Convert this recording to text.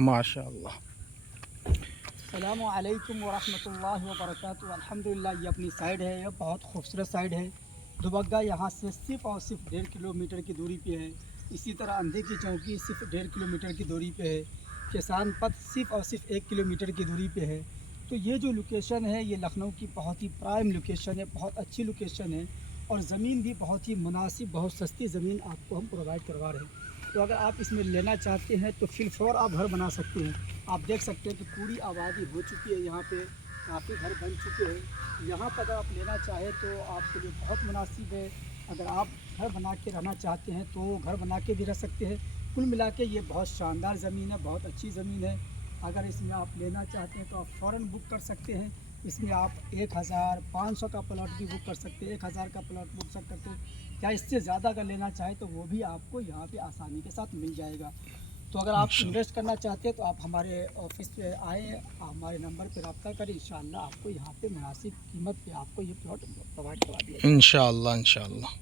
ماشاء اللہ. السلام علیکم ورحمۃ اللہ وبرکاتہ. الحمدللہ یہ اپنی سائڈ ہے, یہ بہت خوبصورت سائڈ ہے. دوبگہ یہاں سے صرف اور صرف 1.5 کلومیٹر کی دوری پہ ہے. اسی طرح اندھے کی چوکی صرف 1.5 کلومیٹر کی دوری پہ ہے. کسان پت صرف اور صرف 1 کلومیٹر کی دوری پہ ہے. تو یہ جو لوکیشن ہے یہ لکھنؤ کی بہت ہی پرائم لوکیشن ہے, بہت اچھی لوکیشن ہے, اور زمین بھی بہت ہی مناسب, بہت سستی زمین آپ کو ہم پرووائڈ کروا رہے ہیں. تو اگر آپ اس میں لینا چاہتے ہیں تو فی الفور آپ گھر بنا سکتے ہیں. آپ دیکھ سکتے ہیں کہ پوری آبادی ہو چکی ہے, یہاں پہ کافی گھر بن چکے ہیں. یہاں پر اگر آپ لینا چاہیں تو آپ کے لیے بہت مناسب ہے. اگر آپ گھر بنا کے رہنا چاہتے ہیں تو گھر بنا کے بھی رہ سکتے ہیں. کل ملا کے یہ بہت شاندار زمین ہے, بہت اچھی زمین ہے. اگر اس میں آپ لینا چاہتے ہیں تو آپ فوراً بک کر سکتے ہیں. اس میں آپ 1500 کا پلاٹ بھی بک کر سکتے ہیں, 1000 کا پلاٹ بک کرتے ہیں. یا اس سے زیادہ اگر لینا چاہیں تو وہ بھی آپ کو یہاں پہ آسانی کے ساتھ مل جائے گا. تو اگر آپ انویسٹ کرنا چاہتے ہیں تو آپ ہمارے آفس پہ آئیں, ہمارے نمبر پہ رابطہ کریں. انشاءاللہ آپ کو یہاں پہ مناسب قیمت پہ آپ کو یہ پلاٹ پرووائڈ کروا دیا جائے گا. انشاءاللہ انشاءاللہ.